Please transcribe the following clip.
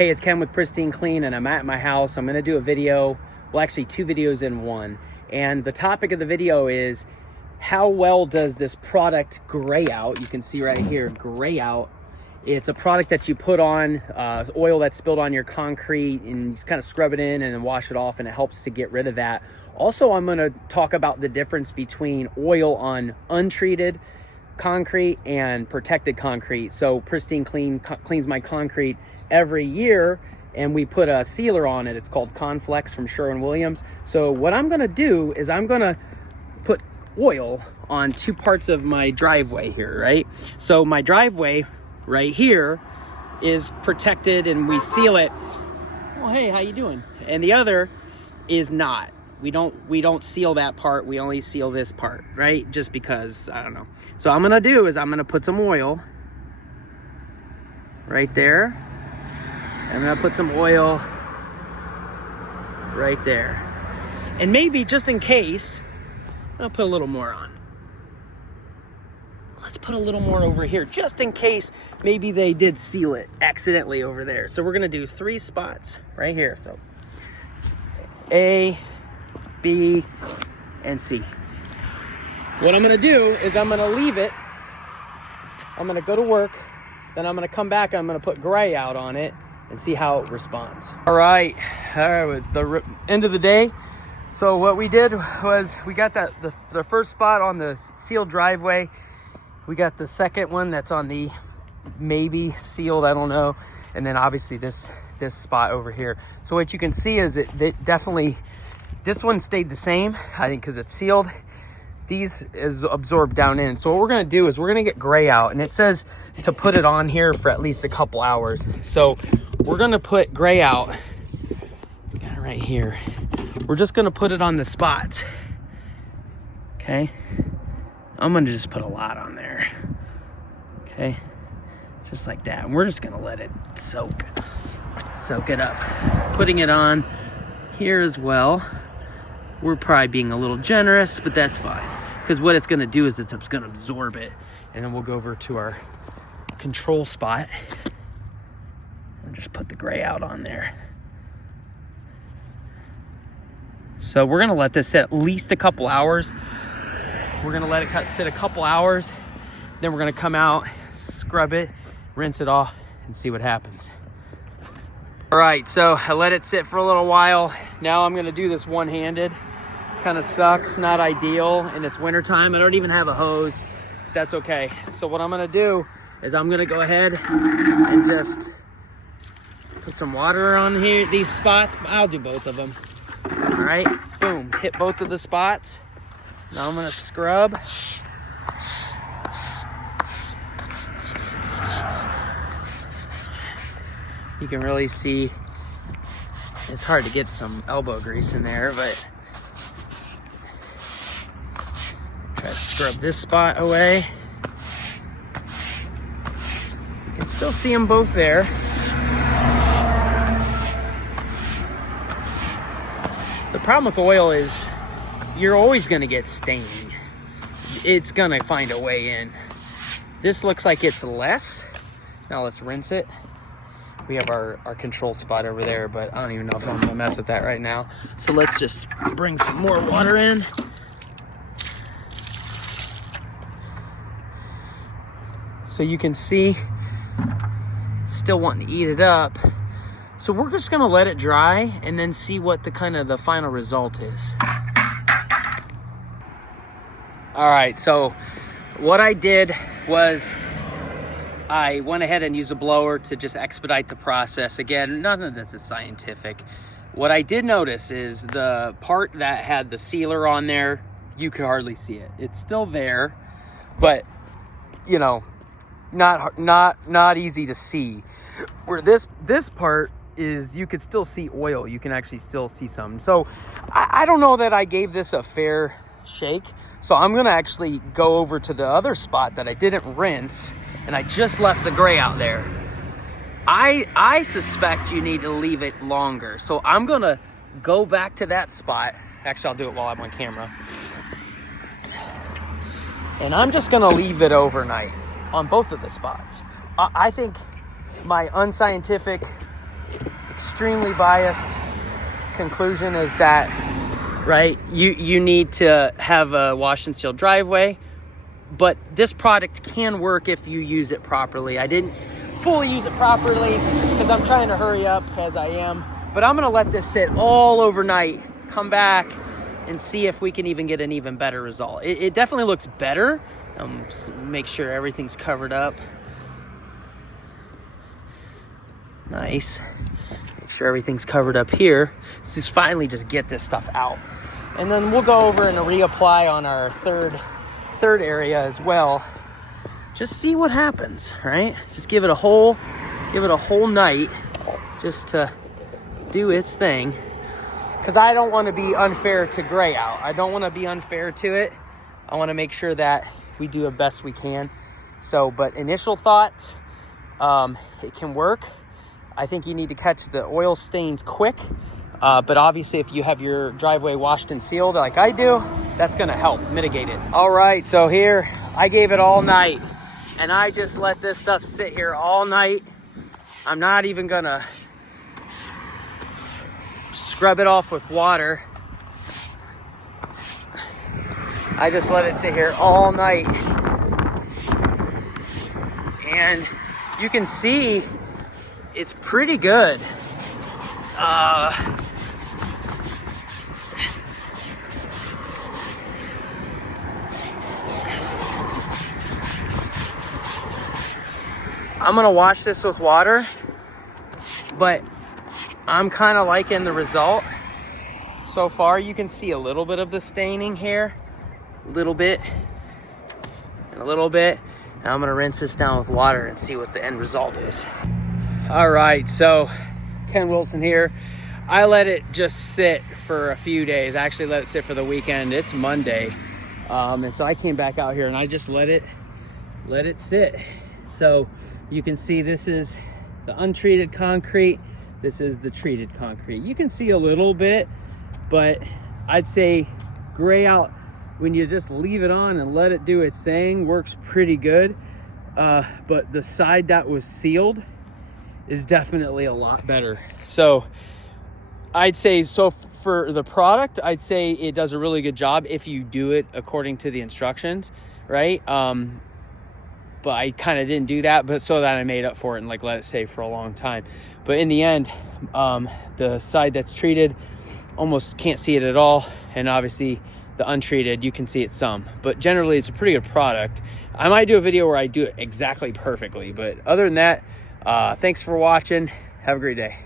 Hey, it's Ken with Pristine Clean, and I'm at my house. I'm gonna do a video, well actually 2 videos in one. And the topic of the video is, how well does this product gray out? You can see right here, gray out. It's a product that you put on, oil that's spilled on your concrete, and you just kind of scrub it in and then wash it off, and it helps to get rid of that. Also, I'm gonna talk about the difference between oil on untreated concrete and protected concrete. So Pristine Clean cleans my concrete every year, and we put a sealer on it. It's called Conflex from Sherwin-Williams. So what I'm gonna do is I'm gonna put oil on 2 parts of my driveway here, right? So my driveway right here is protected and we seal it. Well, hey, how you doing? And the other is not. We don't seal that part. We only seal this part, right? Just because, I don't know. So I'm gonna do is I'm gonna put some oil right there. I'm gonna put some oil right there. And maybe just in case, I'll put a little more on. Let's put a little more over here, just in case maybe they did seal it accidentally over there. So we're gonna do 3 spots right here. So A, B, and C. What I'm gonna do is I'm gonna leave it. I'm gonna go to work, then I'm gonna come back, I'm gonna put gray out on it and see how it responds. All right, it's the end of the day. So what we did was we got the first spot on the sealed driveway. We got the second one that's on the maybe sealed, I don't know. And then obviously this spot over here. So what you can see is it definitely, this one stayed the same, I think, because it's sealed. These is absorbed down in. So what we're gonna do is we're gonna get gray out, and it says to put it on here for at least a couple hours. So we're gonna put gray out right here. We're just gonna put it on the spots, okay? I'm gonna just put a lot on there, okay? Just like that. And we're just gonna let it soak it up. Putting it on here as well. We're probably being a little generous, but that's fine. Because what it's gonna do is it's gonna absorb it. And then we'll go over to our control spot and just put the gray out on there. So we're gonna let this sit at least a couple hours. We're gonna let it sit a couple hours. Then we're gonna come out, scrub it, rinse it off, and see what happens. All right, so I let it sit for a little while. Now I'm gonna do this one-handed. Kind of sucks, not ideal, and it's wintertime. I don't even have a hose. That's okay. So what I'm gonna do is I'm gonna go ahead and just put some water on here, these spots. I'll do both of them. All right, boom, hit both of the spots. Now I'm gonna scrub. You can really see, it's hard to get some elbow grease in there, but try to scrub this spot away. You can still see them both there. The problem with oil is you're always gonna get stain. It's gonna find a way in. This looks like it's less. Now let's rinse it. We have our control spot over there, but I don't even know if I'm gonna mess with that right now. So let's just bring some more water in. So you can see, still wanting to eat it up. So we're just gonna let it dry and then see what the final result is. All right, so what I did was I went ahead and used a blower to just expedite the process. Again, none of this is scientific. What I did notice is the part that had the sealer on there, you could hardly see it. It's still there, but you know, not easy to see. Where this part is, you could still see oil. You can actually still see some. So I don't know that I gave this a fair shake. So I'm gonna actually go over to the other spot that I didn't rinse, and I just left the gray out there. I suspect you need to leave it longer. So I'm gonna go back to that spot. Actually, I'll do it while I'm on camera. And I'm just gonna leave it overnight on both of the spots. I think my unscientific extremely biased conclusion is that, right, you need to have a wash and seal driveway, but this product can work if you use it properly. I didn't fully use it properly because I'm trying to hurry up, as I am, but I'm gonna let this sit all overnight, come back and see if we can even get an even better result. It definitely looks better. Make sure everything's covered up. Nice. Make sure everything's covered up here. Let's just finally just get this stuff out. And then we'll go over and reapply on our third area as well. Just see what happens, right? Just give it a whole night just to do its thing. Because I don't want to be unfair to gray out. I don't want to be unfair to it. I want to make sure that we do the best we can. So, but initial thoughts, it can work. I think you need to catch the oil stains quick. But obviously if you have your driveway washed and sealed like I do, that's gonna help mitigate it. All right, so here, I gave it all night and I just let this stuff sit here all night. I'm not even gonna scrub it off with water. I just let it sit here all night. And you can see it's pretty good. I'm gonna wash this with water, but I'm kind of liking the result so far. You can see a little bit of the staining here, a little bit, and a little bit. Now I'm gonna rinse this down with water and see what the end result is. All right, so Ken Wilson here. I let it just sit for a few days. I actually let it sit for the weekend. It's Monday. And so I came back out here and I just let it sit. So you can see this is the untreated concrete. This is the treated concrete. You can see a little bit, but I'd say gray out when you just leave it on and let it do its thing works pretty good. But the side that was sealed is definitely a lot better. So I'd say, so for the product, I'd say it does a really good job if you do it according to the instructions, right? But I kind of didn't do that, but so that I made up for it and like let it stay for a long time. But in the end, the side that's treated almost can't see it at all. And obviously the untreated, you can see it some, but generally it's a pretty good product. I might do a video where I do it exactly perfectly, but other than that, thanks for watching. Have a great day.